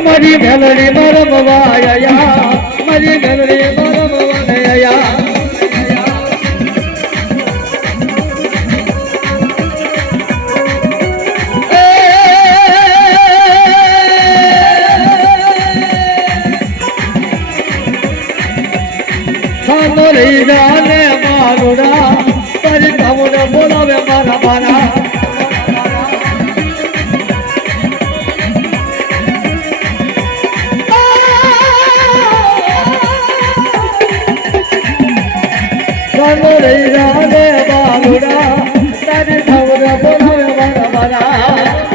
મારી મેલડી મરમવાયા મારી મેલડી મરમવાયા સાનો લઈ જાને મારુડા તારી તામુને બોલાવે મારા મારા સાનો લઈ જાને મારુડા તારી તામુને બોલાવે મારા મારા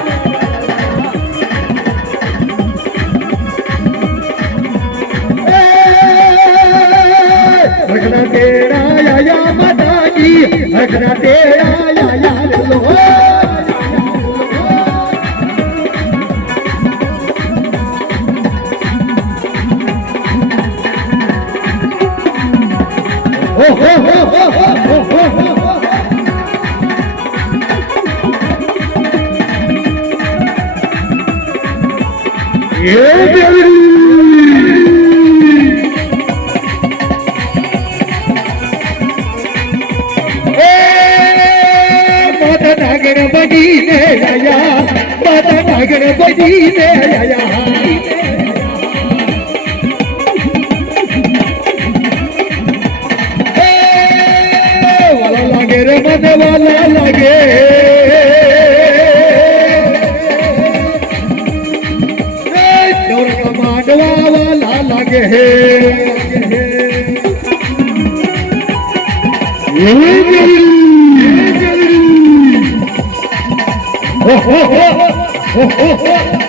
रखना तेरा या माता जी रखना तेरा या लो गणपति ने आया माता गणपति ने आया वाला लागे रे मन वाला लागे चौर मांडवा वाला लागे हो